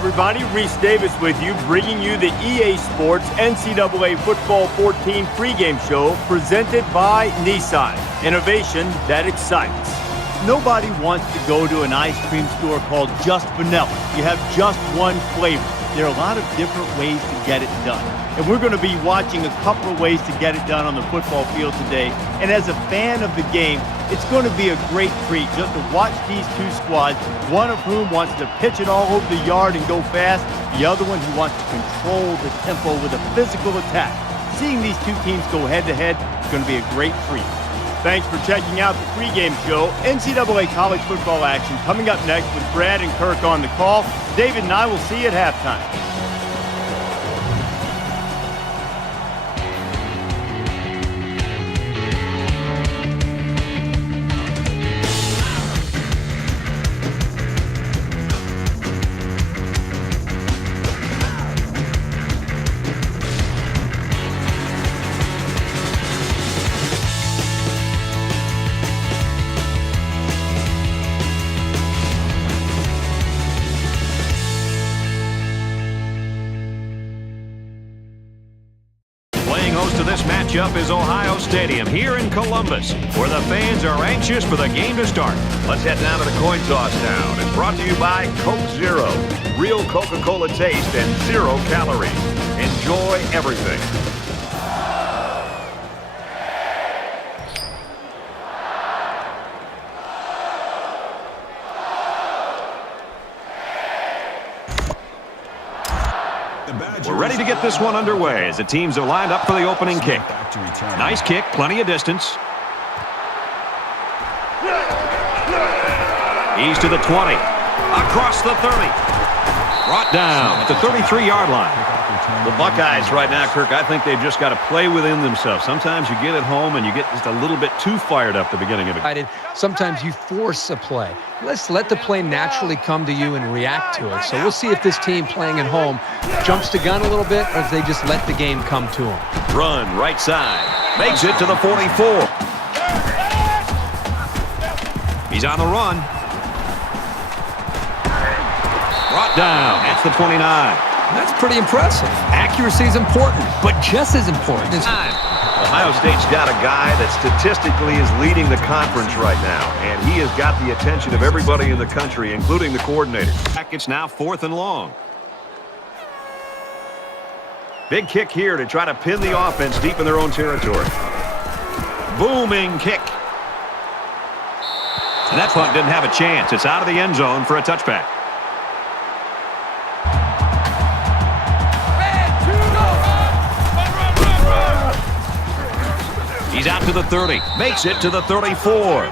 everybody, Reese Davis with you, bringing you the EA Sports NCAA Football 14 pregame show presented by Nissan. Innovation that excites. Nobody wants to go to an ice cream store called Just Vanilla. You have just one flavor. There are a lot of different ways to get it done. And we're going to be watching a couple of ways to get it done on the football field today. And as a fan of the game, it's going to be a great treat just to watch these two squads, one of whom wants to pitch it all over the yard and go fast, the other one who wants to control the tempo with a physical attack. Seeing these two teams go head-to-head is going to be a great treat. Thanks for checking out the pregame show. NCAA college football action coming up next with Brad and Kirk on the call. David and I will see you at halftime. This matchup is Ohio Stadium here in Columbus, where the fans are anxious for the game to start. Let's head down to the coin toss now. It's brought to you by Coke Zero. Real Coca-Cola taste and 0 calories. Enjoy everything. We're ready to get this one underway as the teams are lined up for the opening kick. Nice kick, plenty of distance. He's to the 20. Across the 30. Brought down at the 33-yard line. The Buckeyes right now, Kirk, I think they've just got to play within themselves. Sometimes you get at home and you get just a little bit too fired up at the beginning of it. Sometimes you force a play. Let's let the play naturally come to you and react to it. So we'll see if this team playing at home jumps the gun a little bit or if they just let the game come to them. Run right side. Makes it to the 44. He's on the run. Brought down. That's the 29. That's pretty impressive. Accuracy is important, but just as important is time. Ohio State's got a guy that statistically is leading the conference right now, and he has got the attention of everybody in the country, including the coordinator. It's now 4th and long. Big kick here to try to pin the offense deep in their own territory. Booming kick. And that punt didn't have a chance. It's out of the end zone for a touchback. He's out to the 30. Makes it to the 34.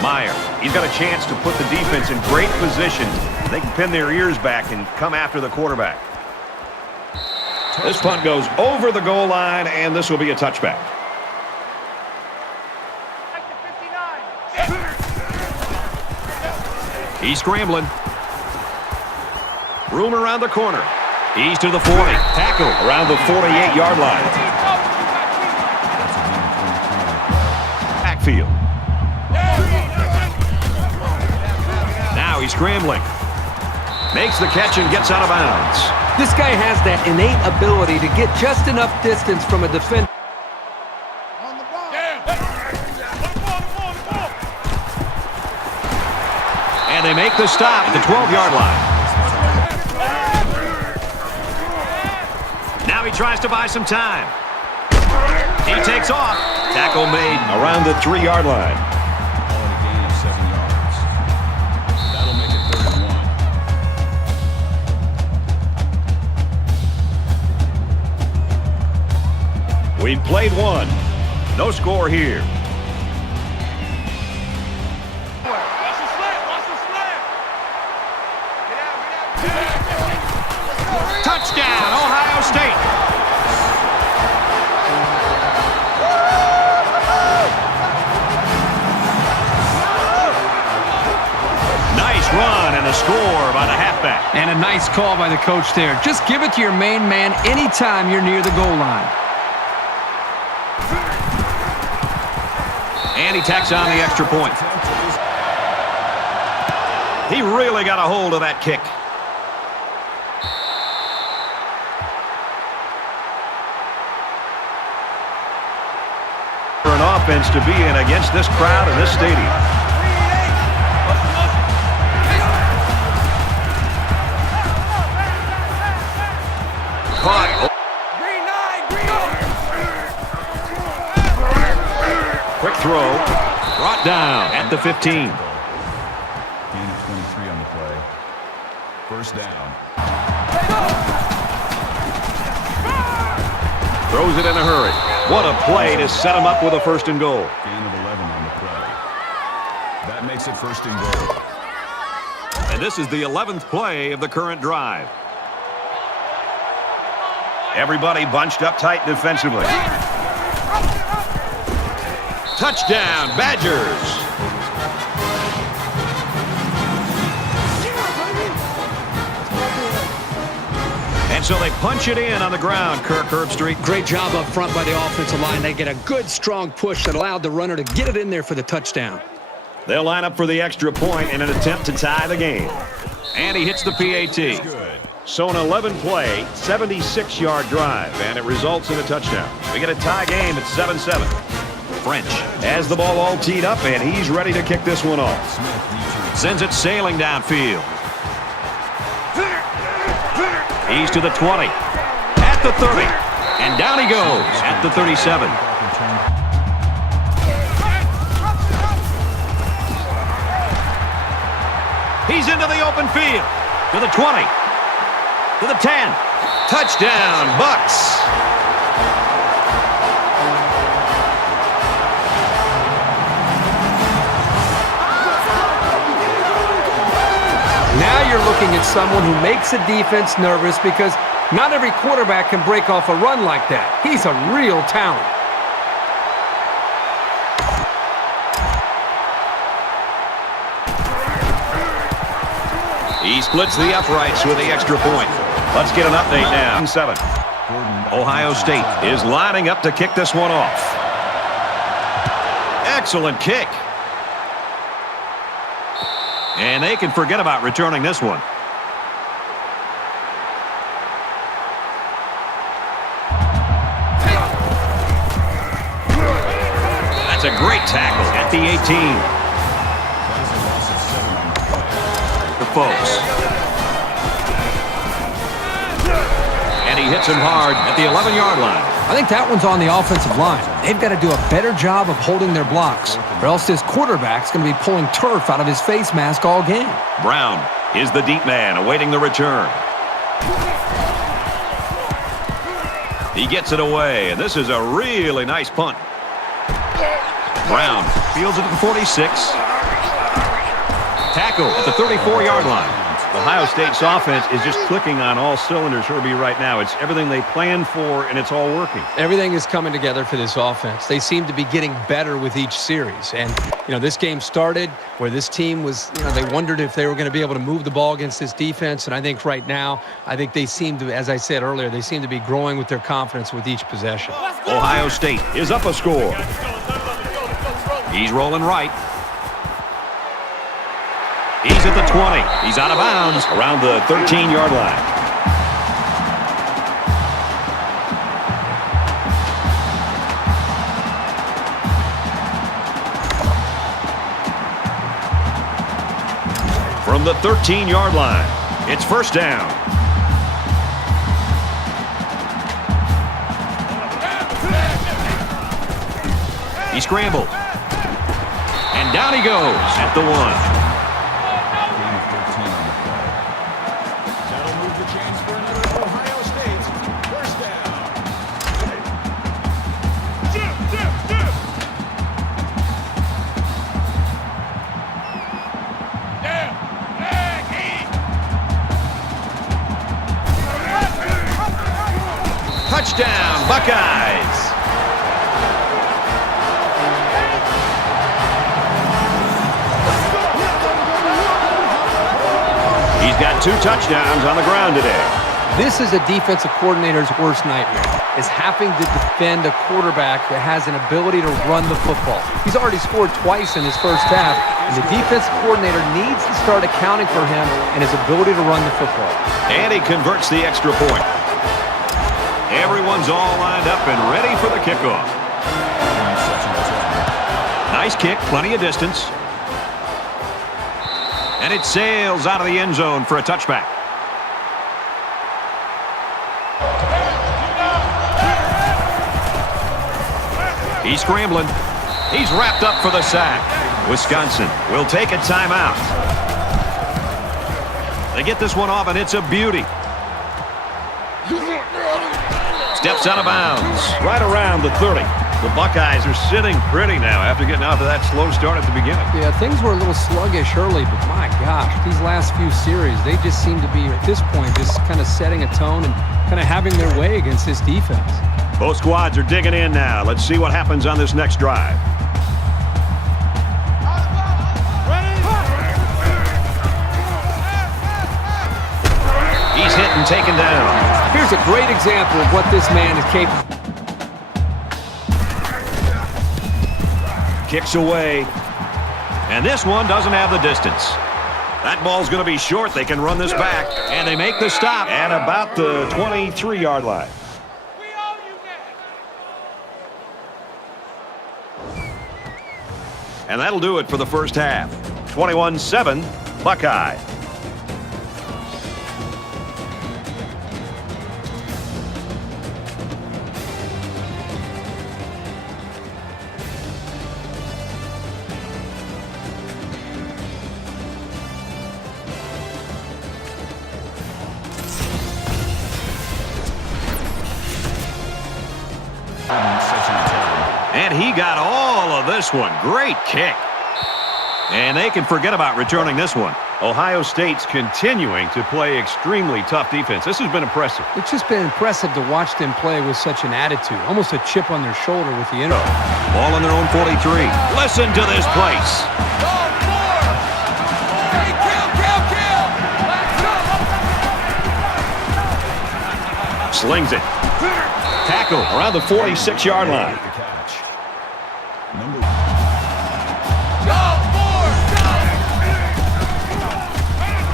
Meyer, he's got a chance to put the defense in great position. They can pin their ears back and come after the quarterback. This punt goes over the goal line, and this will be a touchback. He's scrambling. Room around the corner. He's to the 40. Tackle around the 48-yard line. Backfield. Now he's scrambling. Makes the catch and gets out of bounds. This guy has that innate ability to get just enough distance from a defender. And they make the stop at the 12-yard line. Now he tries to buy some time. He takes off. Tackle made around the 3-yard line. Gain of 7 yards. That'll make it 3 and 1. We've played one. No score here. Touchdown, Ohio State. Nice run and a score by the halfback. And a nice call by the coach there. Just give it to your main man anytime you're near the goal line. And he tacks on the extra point. He really got a hold of that kick. For an offense to be in against this crowd in this stadium. Caught. Quick throw. Brought down at the 15. Gain of 23 on the play. First down. Throws it in a hurry. What a play to set him up with a first and goal. Gain of 11 on the play. That makes it first and goal. And this is the 11th play of the current drive. Everybody bunched up tight defensively. Touchdown, Badgers. And so they punch it in on the ground, Kirk Herbstreit. Great job up front by the offensive line. They get a good, strong push that allowed the runner to get it in there for the touchdown. They'll line up for the extra point in an attempt to tie the game. And he hits the PAT. Good. So an 11-play, 76-yard drive, and it results in a touchdown. We get a tie game at 7-7. French has the ball all teed up, and he's ready to kick this one off. Sends it sailing downfield. He's to the 20, at the 30, and down he goes at the 37. He's into the open field, to the 20, to the 10. Touchdown, Bucks. Now you're looking at someone who makes a defense nervous because not every quarterback can break off a run like that. He's a real talent. He splits the uprights with the extra point. Let's get an update now. 7. Ohio State is lining up to kick this one off. Excellent kick. And they can forget about returning this one. That's a great tackle at the 18. The folks. And he hits him hard at the 11-yard line. I think that one's on the offensive line. They've got to do a better job of holding their blocks, or else this quarterback's going to be pulling turf out of his face mask all game. Brown is the deep man awaiting the return. He gets it away, and this is a really nice punt. Brown fields it at the 46. Tackle at the 34-yard line. Ohio State's offense is just clicking on all cylinders, Herbie, right now. It's everything they planned for, and it's all working. Everything is coming together for this offense. They seem to be getting better with each series. And, this game started where this team was, they wondered if they were going to be able to move the ball against this defense. And I think right now, they seem to, as I said earlier, they seem to be growing with their confidence with each possession. Ohio State is up a score. He's rolling right. He's at the 20. He's out of bounds around the 13-yard line. From the 13-yard line, it's first down. He scrambled. And down he goes at the 1. Touchdown, Buckeyes. He's got 2 touchdowns on the ground today. This is a defensive coordinator's worst nightmare, is having to defend a quarterback that has an ability to run the football. He's already scored twice in his first half, and the defensive coordinator needs to start accounting for him and his ability to run the football. And he converts the extra point. Everyone's all lined up and ready for the kickoff. Nice kick, plenty of distance. And it sails out of the end zone for a touchback. He's scrambling. He's wrapped up for the sack. Wisconsin will take a timeout. They get this one off, and it's a beauty. Steps out of bounds right around the 30. The Buckeyes are sitting pretty now after getting out to that slow start at the beginning. Yeah, things were a little sluggish early, but my gosh, these last few series, they just seem to be, at this point, just kind of setting a tone and kind of having their way against this defense. Both squads are digging in now. Let's see what happens on this next drive. He's hit and taken down. Here's a great example of what this man is capable of. Kicks away. And this one doesn't have the distance. That ball's going to be short. They can run this back. And they make the stop at about the 23-yard line. And that'll do it for the first half. 21-7, Buckeye. And he got all of this one. Great kick. And they can forget about returning this one. Ohio State's continuing to play extremely tough defense. This has been impressive. It's just been impressive to watch them play with such an attitude, almost a chip on their shoulder with the interval. Ball on their own 43. Listen to this place. Slings it. Tackle around the 46-yard line.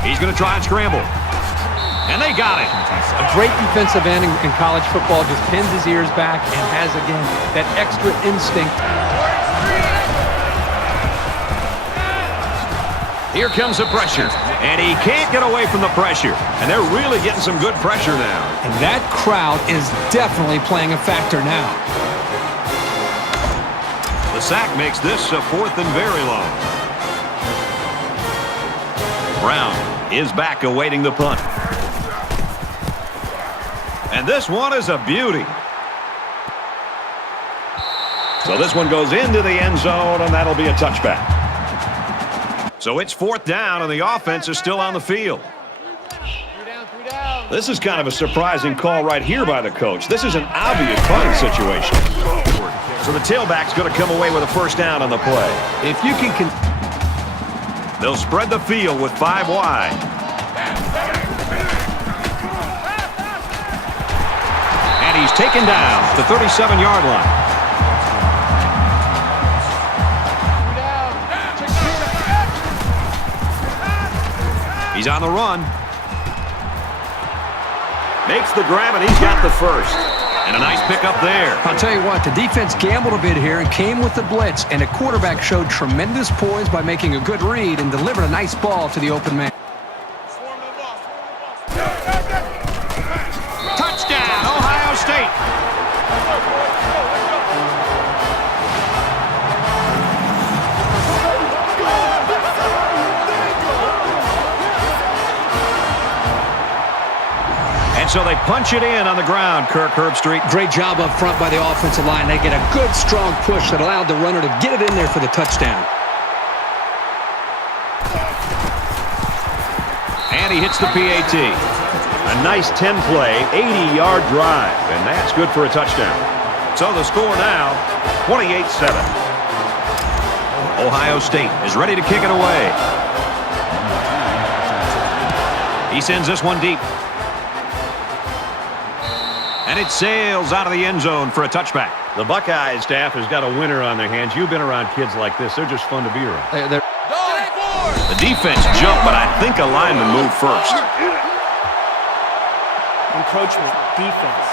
He's going to try and scramble. And they got it. A great defensive end in college football just pins his ears back and has, again, that extra instinct. Here comes the pressure. And he can't get away from the pressure. And they're really getting some good pressure now. And that crowd is definitely playing a factor now. The sack makes this a 4th and very long. Brown is back awaiting the punt. And this one is a beauty. So this one goes into the end zone, and that'll be a touchback. So it's 4th down, and the offense is still on the field. This is kind of a surprising call right here by the coach. This is an obvious punting situation. So the tailback's going to come away with a first down on the play. If you can... They'll spread the field with 5 wide. And he's taken down at the 37-yard line. He's on the run. Makes the grab, and he's got the first. And a nice pickup there. I'll tell you what, the defense gambled a bit here and came with the blitz, and the quarterback showed tremendous poise by making a good read and delivered a nice ball to the open man. Touchdown, Ohio State. And so they punch it in on the ground, Kirk Herbstreit. Great job up front by the offensive line. They get a good, strong push that allowed the runner to get it in there for the touchdown. And he hits the PAT. A nice 10-play, 80-yard drive, and that's good for a touchdown. So the score now, 28-7. Ohio State is ready to kick it away. He sends this one deep. And it sails out of the end zone for a touchback. The Buckeyes staff has got a winner on their hands. You've been around kids like this. They're just fun to be around. The defense jumped, but I think a lineman moved first. Encroachment, defense.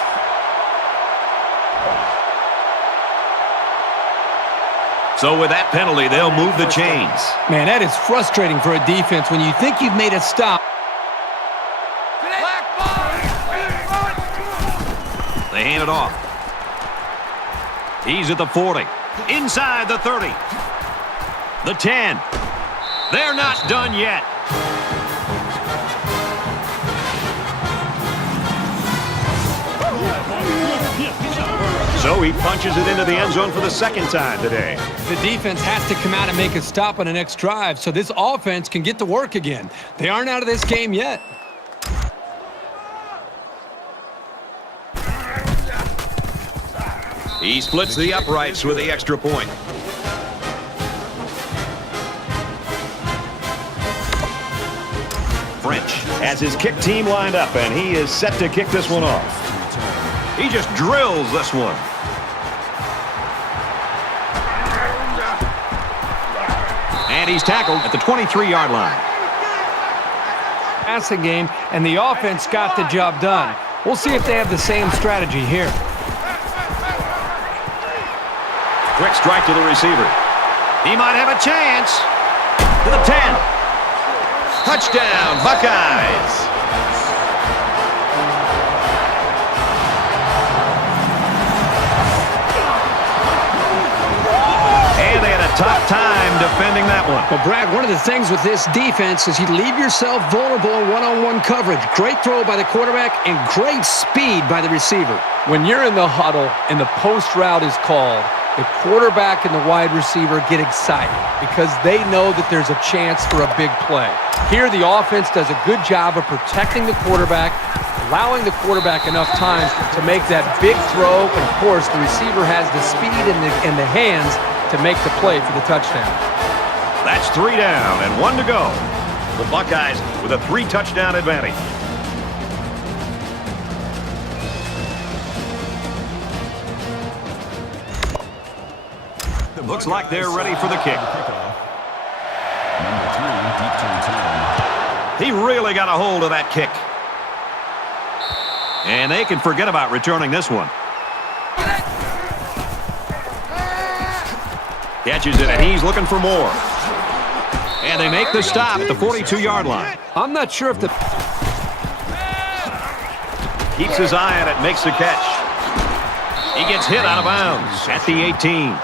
So with that penalty, they'll move the chains. Man, that is frustrating for a defense when you think you've made a stop. They hand it off. He's at the 40. Inside the 30. The 10. They're not done yet. So he punches it into the end zone for the second time today. The defense has to come out and make a stop on the next drive so this offense can get to work again. They aren't out of this game yet. He splits the uprights with the extra point. French has his kick team lined up, and he is set to kick this one off. He just drills this one. And he's tackled at the 23-yard line. Passing game, and the offense got the job done. We'll see if they have the same strategy here. Quick strike to the receiver. He might have a chance. To the 10. Touchdown, Buckeyes. And they had a tough time defending that one. Well, Brad, one of the things with this defense is you leave yourself vulnerable in one-on-one coverage. Great throw by the quarterback and great speed by the receiver. When you're in the huddle and the post route is called, the quarterback and the wide receiver get excited because they know that there's a chance for a big play. Here, the offense does a good job of protecting the quarterback, allowing the quarterback enough time to make that big throw, and, of course, the receiver has the speed and the hands to make the play for the touchdown. That's 3 down and 1 to go. The Buckeyes with a 3-touchdown advantage. Looks like they're ready for the kick. He really got a hold of that kick. And they can forget about returning this one. Catches it, and he's looking for more. And they make the stop at the 42-yard line. I'm not sure if the... Keeps his eye on it, makes the catch. He gets hit out of bounds at the 18.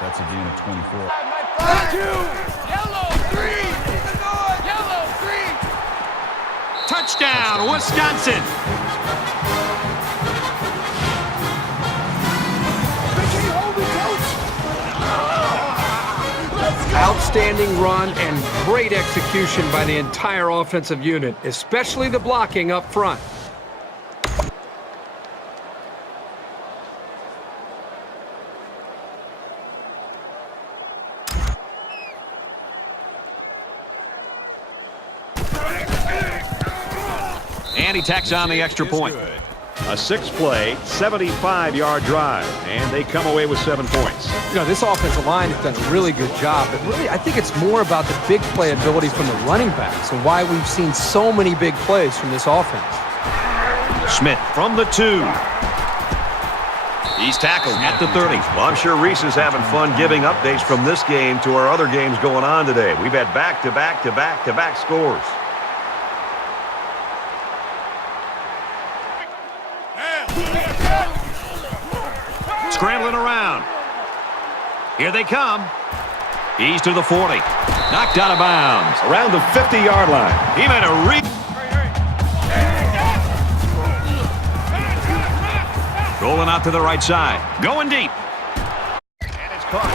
That's a gain of 24. Yellow, green. Yellow, green. Touchdown, Wisconsin. Outstanding run and great execution by the entire offensive unit, especially the blocking up front. And he tacks on the extra point. A 6-play, 75-yard drive, and they come away with 7 points. You know, this offensive line has done a really good job, but really I think it's more about the big play ability from the running backs and why we've seen so many big plays from this offense. Smith from the 2. He's tackled at the 30. Well, I'm sure Reese is having fun giving updates from this game to our other games going on today. We've had back-to-back-to-back-to-back scores. Scrambling around. Here they come. He's to the 40. Knocked out of bounds. Around the 50-yard line. He made a rolling out to the right side. Going deep. And it's caught.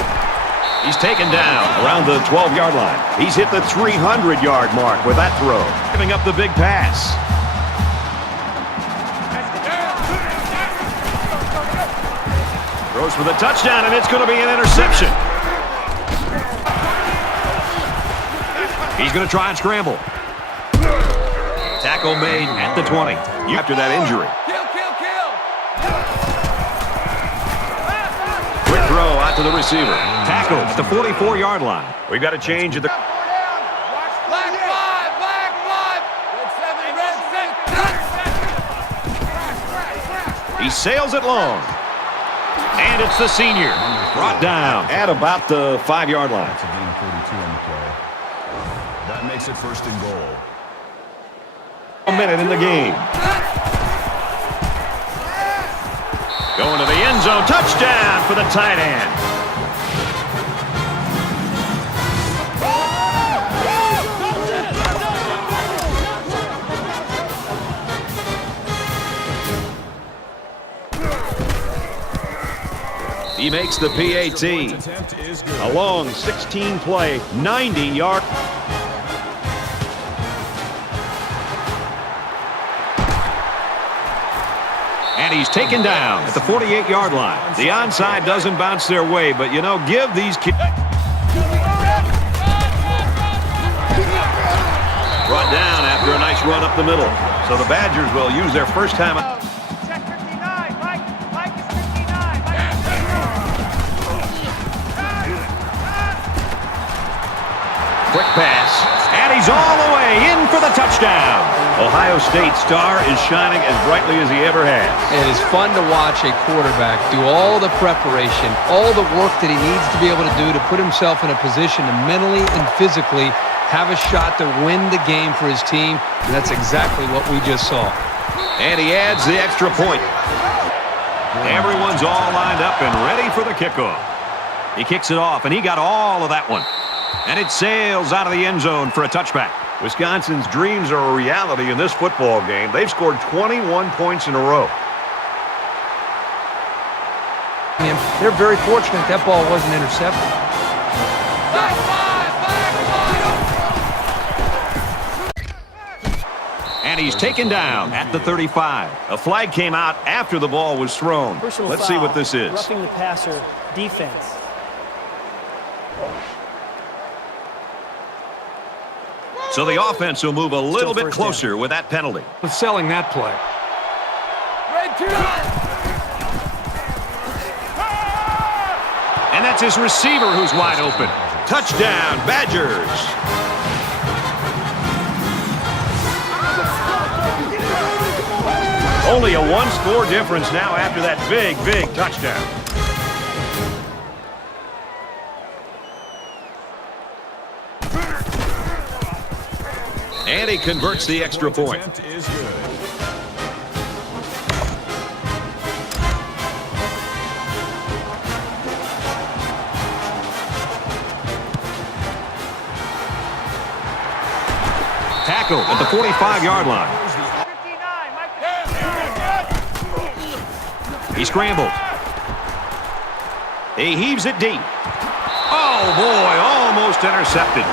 He's taken down around the 12-yard line. He's hit the 300-yard mark with that throw. Giving up the big pass. Throws for the touchdown, and it's going to be an interception. He's going to try and scramble. Tackle made at the 20 after that injury. Kill. to the receiver. Tackle at the 44-yard line. We've got a change at the... Black 5, black 5. He sails it long. And it's the senior. Brought down at about the 5-yard line. That's a gain of 42 on the play. That makes it first and goal. A minute in the game. Going to the end zone. Touchdown for the tight end. He makes the PAT. A long 16-play, 90-yard. And he's taken down at the 48-yard line. The onside doesn't bounce their way, but, you know, give these kids... Brought down after a nice run up the middle. So the Badgers will use their first time... Check 59. Mike is 59. Quick pass, and he's all the way in for the touchdown. Ohio State star is shining as brightly as he ever has. It is fun to watch a quarterback do all the preparation, all the work that he needs to be able to do to put himself in a position to mentally and physically have a shot to win the game for his team, and that's exactly what we just saw. And he adds the extra point. Everyone's all lined up and ready for the kickoff. He kicks it off, and he got all of that one. And it sails out of the end zone for a touchback. Wisconsin's dreams are a reality in this football game. They've scored 21 points in a row. They're very fortunate that ball wasn't intercepted. Black 5, And he's taken down at the 35. A flag came out after the ball was thrown. Personal Let's see foul, what this is. Roughing the passer, defense. So the offense will move a little bit closer with that penalty. With selling that play. Red 2. And that's his receiver who's wide open. Touchdown, Badgers. Only a one-score difference now after that big touchdown. And he converts the extra point. Is good. Tackle at the 45-yard line. 59. He scrambled. He heaves it deep. Oh, boy, almost intercepted.